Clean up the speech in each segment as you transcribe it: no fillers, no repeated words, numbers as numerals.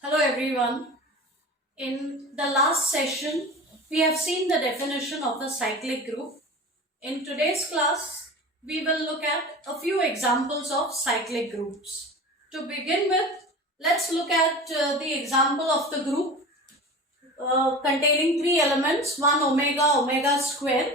Hello everyone. In the last session, we have seen the definition of a cyclic group. In today's class, we will look at a few examples of cyclic groups. To begin with, let's look at the example of the group containing three elements, one omega square.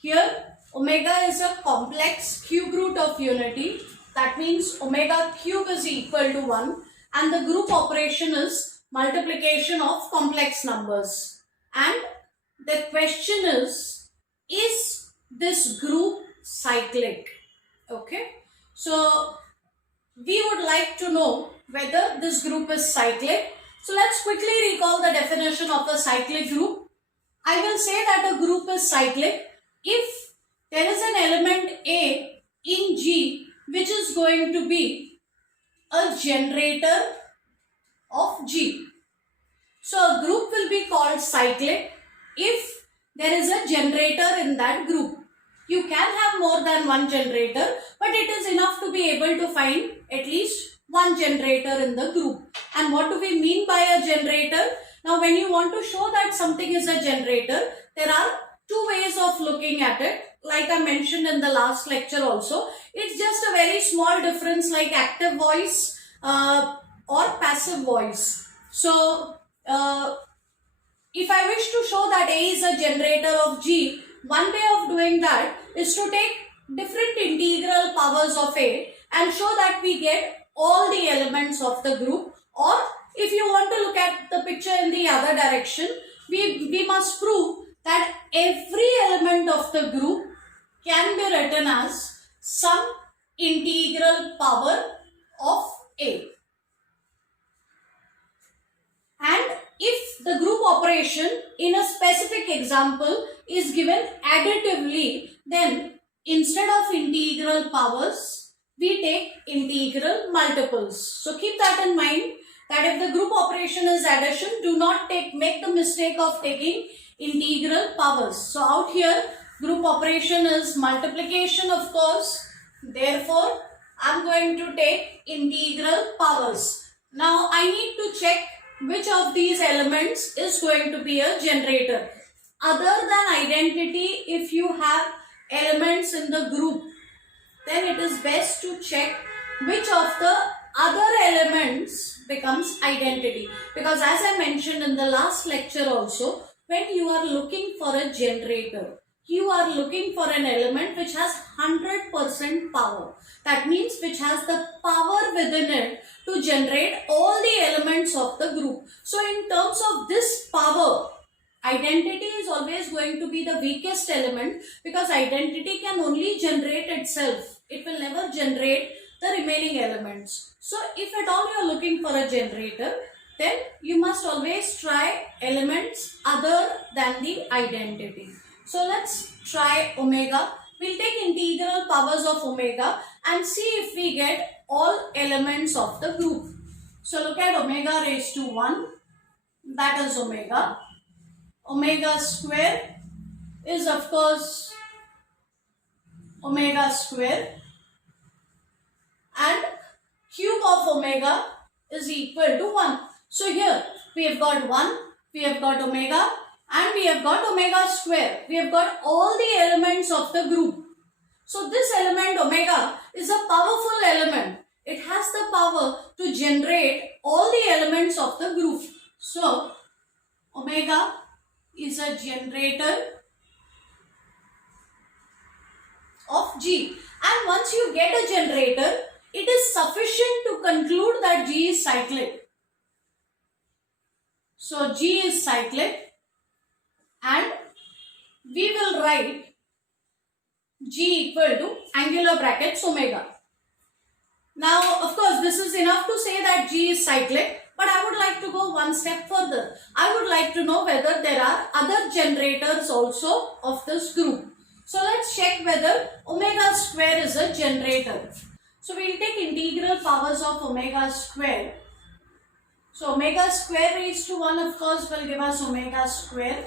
Here, omega is a complex cube root of unity. That means omega cube is equal to 1 and the group operation is multiplication of complex numbers. And the question is this group cyclic? Okay. So, we would like to know whether this group is cyclic. So, let's quickly recall the definition of a cyclic group. I will say that a group is cyclic if there is an element A in G which is going to be a generator of G. So a group will be called cyclic if there is a generator in that group. You can have more than one generator, but it is enough to be able to find at least one generator in the group. And what do we mean by a generator? Now when you want to show that something is a generator, there are two ways of looking at it. Like I mentioned in the last lecture also, it's just a very small difference like active voice or passive voice. So, if I wish to show that A is a generator of G, one way of doing that is to take different integral powers of A and show that we get all the elements of the group. Or if you want to look at the picture in the other direction, we must prove that every element of the group can be written as some integral power of A. And if the group operation in a specific example is given additively, then instead of integral powers, we take integral multiples. So keep that in mind that if the group operation is addition, do not make the mistake of taking integral powers. So out here, group operation is multiplication, of course. Therefore, I am going to take integral powers. Now I need to check which of these elements is going to be a generator. Other than identity, if you have elements in the group, then it is best to check which of the other elements becomes identity. Because as I mentioned in the last lecture also, when you are looking for a generator, you are looking for an element which has 100% power. That means which has the power within it to generate all the elements of the group. So in terms of this power, identity is always going to be the weakest element because identity can only generate itself. It will never generate the remaining elements. So if at all you are looking for a generator, then you must always try elements other than the identity. So let's try omega. We'll take integral powers of omega and see if we get all elements of the group. So look at omega raised to 1. That is omega. Omega square is of course omega square. And cube of omega is equal to 1. So here we have got 1, we have got omega and we have got omega square. We have got all the elements of the group. So this element omega is a powerful element. It has the power to generate all the elements of the group. So omega is a generator of G. And once you get a generator, it is sufficient to conclude that G is cyclic. So G is cyclic and we will write G equal to angular brackets omega. Now of course this is enough to say that G is cyclic, but I would like to go one step further. I would like to know whether there are other generators also of this group. So let's check whether omega square is a generator. So we will take integral powers of omega square. So omega square raised to 1 of course will give us omega square.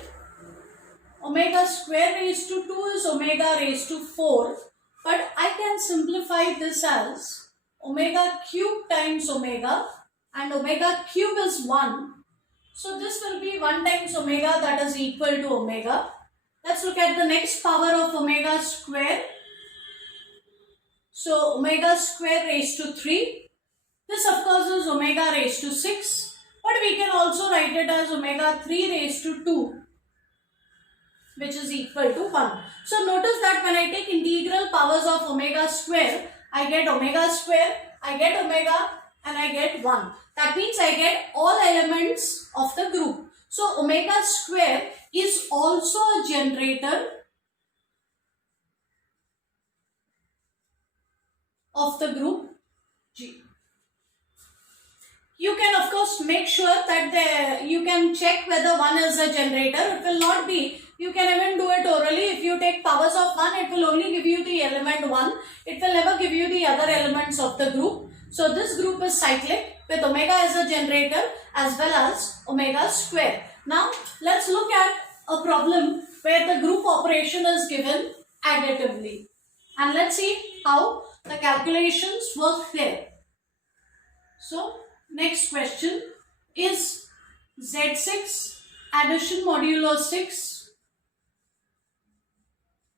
Omega square raised to 2 is omega raised to 4. But I can simplify this as omega cube times omega and omega cube is 1. So this will be 1 times omega, that is equal to omega. Let's look at the next power of omega square. So omega square raised to 3. This of course is omega raised to 6. But we can also write it as omega 3 raised to 2, which is equal to 1. So notice that when I take integral powers of omega square, I get omega square, I get omega, and I get 1. That means I get all elements of the group. So omega square is also a generator of the group G. You can of course make sure that you can check whether 1 is a generator. It will not be. You can even do it orally. If you take powers of 1, it will only give you the element 1. It will never give you the other elements of the group. So this group is cyclic with omega as a generator as well as omega square. Now let's look at a problem where the group operation is given additively. And let's see how the calculations work there. So next question is Z6 addition modulo 6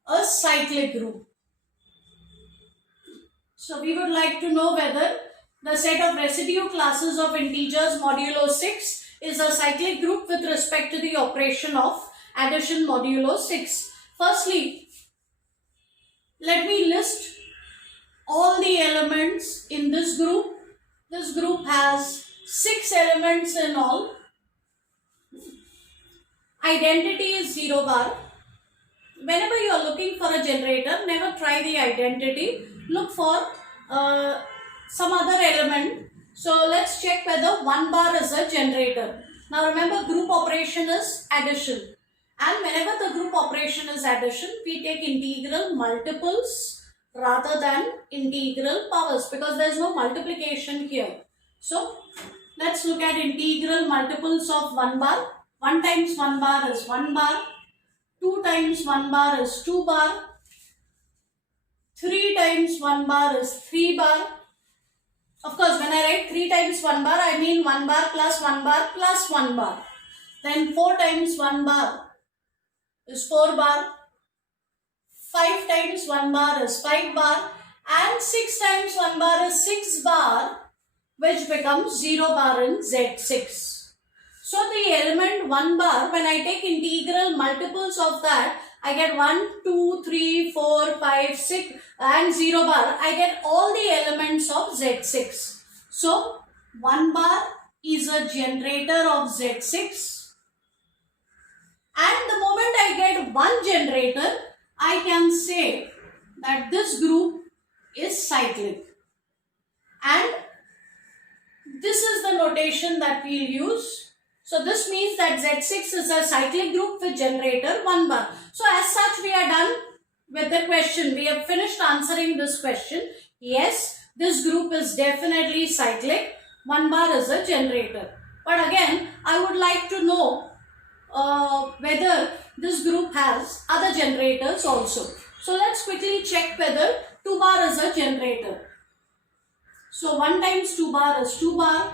a cyclic group. So we would like to know whether the set of residue classes of integers modulo 6 is a cyclic group with respect to the operation of addition modulo 6. Firstly, let me list all the elements in this group. This group has 6 elements in all. Identity is 0 bar. Whenever you are looking for a generator, never try the identity. Look for some other element. So let's check whether 1 bar is a generator. Now remember, group operation is addition. And whenever the group operation is addition, we take integral multiples rather than integral powers because there is no multiplication here. So let's look at integral multiples of 1 bar. 1 times 1 bar is 1 bar. 2 times 1 bar is 2 bar. 3 times 1 bar is 3 bar. Of course, when I write 3 times 1 bar, I mean 1 bar plus 1 bar plus 1 bar. Then 4 times 1 bar is 4 bar. 5 times 1 bar is 5 bar. And 6 times 1 bar is 6 bar, which becomes 0 bar in Z6. So the element 1 bar, when I take integral multiples of that, I get 1, 2, 3, 4, 5, 6 and 0 bar. I get all the elements of Z6. So 1 bar is a generator of Z6. And the moment I get one generator, I can say that this group is cyclic. And this is the notation that we'll use. So this means that Z6 is a cyclic group with generator 1 bar. So as such, we are done with the question. We have finished answering this question. Yes, this group is definitely cyclic. 1 bar is a generator. But again, I would like to know whether this group has other generators also. So let's quickly check whether 2 bar is a generator. So 1 times 2 bar is 2 bar.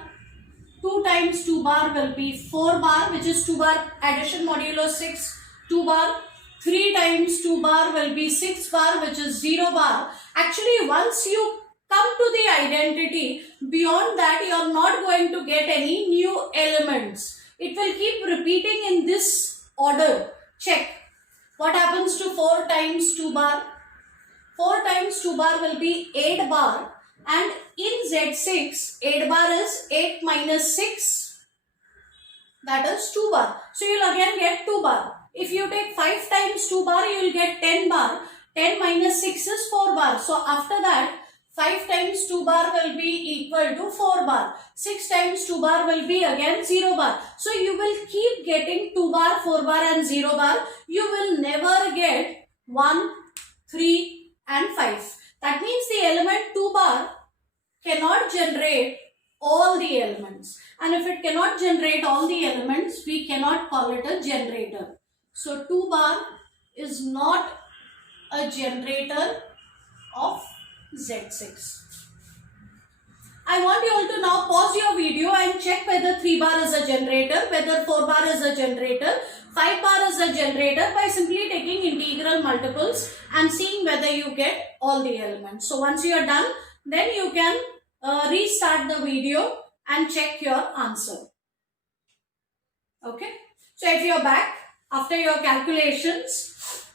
2 times 2 bar will be 4 bar, which is 2 bar addition modulo 6, 2 bar. 3 times 2 bar will be 6 bar, which is 0 bar. Actually, once you come to the identity, beyond that you are not going to get any new elements. It will keep repeating in this order. Check. What happens to 4 times 2 bar? 4 times 2 bar will be 8 bar. And in Z6, 8 bar is 8 minus 6. That is 2 bar. So you will again get 2 bar. If you take 5 times 2 bar, you will get 10 bar. 10 minus 6 is 4 bar. So after that, 5 times 2 bar will be equal to 4 bar. 6 times 2 bar will be again 0 bar. So you will keep getting 2 bar, 4 bar and 0 bar. You will never get 1, 3 and 5. That means the element 2 bar cannot generate all the elements. And if it cannot generate all the elements, we cannot call it a generator. So 2 bar is not a generator of Z6. I want you all to now pause your video and check whether 3 bar is a generator, whether 4 bar is a generator, 5 bar is a generator by simply taking integral multiples and seeing whether you get all the elements. So once you are done, then you can restart the video and check your answer. Okay. So if you are back after your calculations,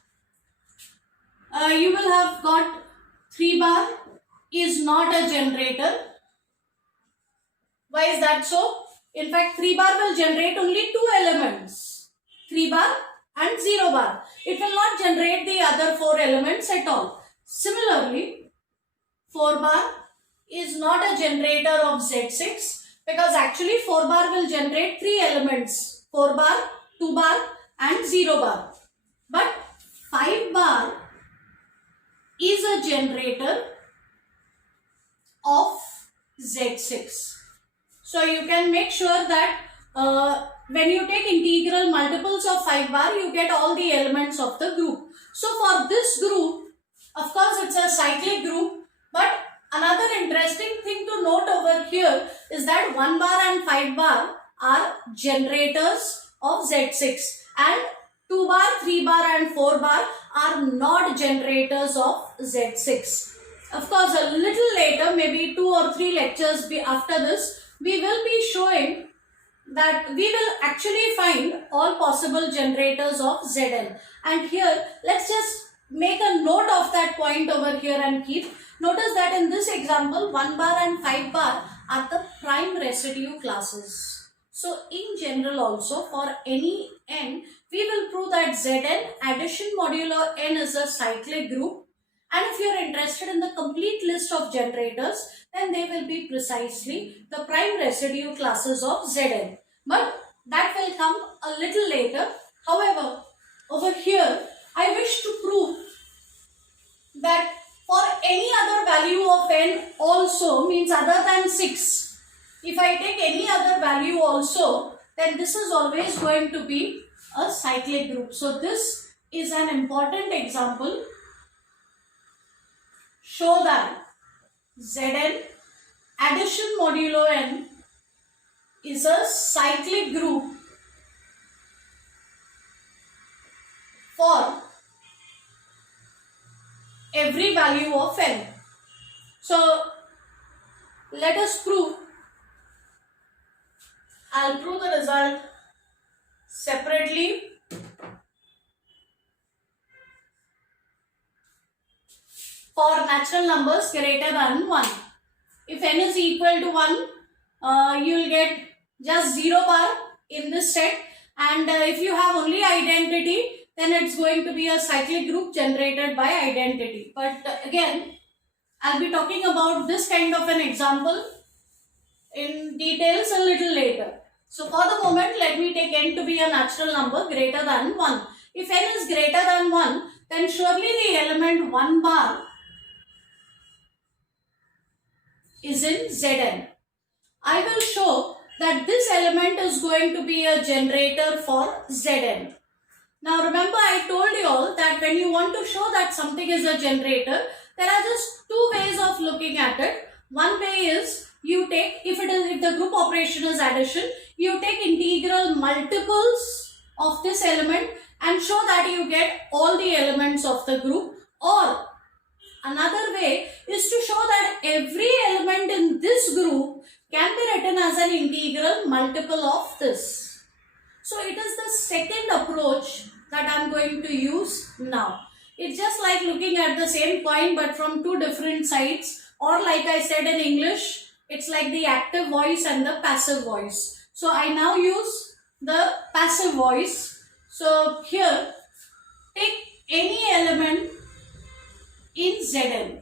you will have got 3 bar is not a generator. Why is that so? In fact, 3 bar will generate only 2 elements, 3 bar and 0 bar. It will not generate the other 4 elements at all. Similarly, 4 bar is not a generator of Z6 because actually 4 bar will generate 3 elements, 4 bar, 2 bar and 0 bar. But 5 bar is a generator of Z6. So you can make sure that when you take integral multiples of 5 bar, you get all the elements of the group. So for this group, of course it's a cyclic group, but another interesting thing to note over here is that 1 bar and 5 bar are generators of Z6 and 2 bar, 3 bar and 4 bar are not generators of Z6. Of course, a little later, maybe 2 or 3 lectures after this, we will be showing that we will actually find all possible generators of Zn. And here, let's just make a note of that point over here and keep. Notice that in this example, 1 bar and 5 bar are the prime residue classes. So, in general also, for any n, we will prove that Zn addition modulo n is a cyclic group. And if you are interested in the complete list of generators, then they will be precisely the prime residue classes of Zn. But that will come a little later. However, over here, I wish to prove that for any other value of n also, means other than 6, if I take any other value also, then this is always going to be a cyclic group. So this is an important example. Show that Zn addition modulo n is a cyclic group for every value of n. So let us prove. I'll prove the result separately. For natural numbers greater than 1. If n is equal to 1, you will get just 0 bar in this set, and if you have only identity, then it's going to be a cyclic group generated by identity. But again, I'll be talking about this kind of an example in details a little later. So for the moment, let me take n to be a natural number greater than 1. If n is greater than 1, then surely the element 1 bar is in Zn. I will show that this element is going to be a generator for Zn. Now remember, I told you all that when you want to show that something is a generator, there are just 2 ways of looking at it. One way is you take, if the group operation is addition, you take integral multiples of this element and show that you get all the elements of the group. Or another way is to show that every element in this group can be written as an integral multiple of this. So it is the second approach that I am going to use now. It's just like looking at the same coin but from 2 different sides, or like I said in English, it's like the active voice and the passive voice. So I now use the passive voice. So here, take any element in Zn.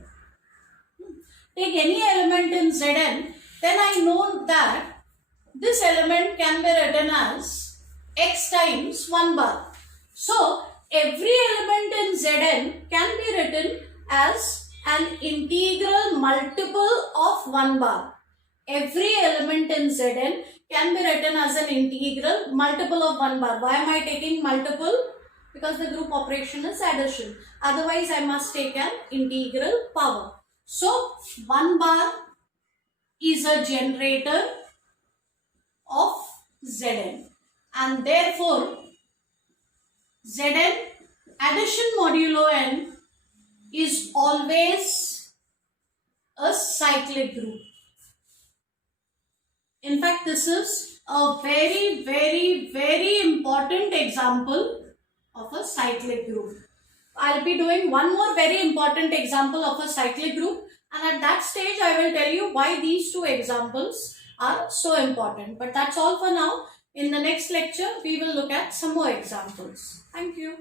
Take any element in Zn, then I know that this element can be written as x times 1 bar. So every element in Zn can be written as an integral multiple of 1 bar. Every element in Zn can be written as an integral multiple of 1 bar. Why am I taking multiple? Because the group operation is addition. Otherwise, I must take an integral power. So 1 bar is a generator of Zn, and therefore Zn addition modulo n is always a cyclic group. In fact, this is a very important example of a cyclic group. I'll be doing one more very important example of a cyclic group, and at that stage I will tell you why these two examples are so important. But that's all for now. In the next lecture, we will look at some more examples. Thank you.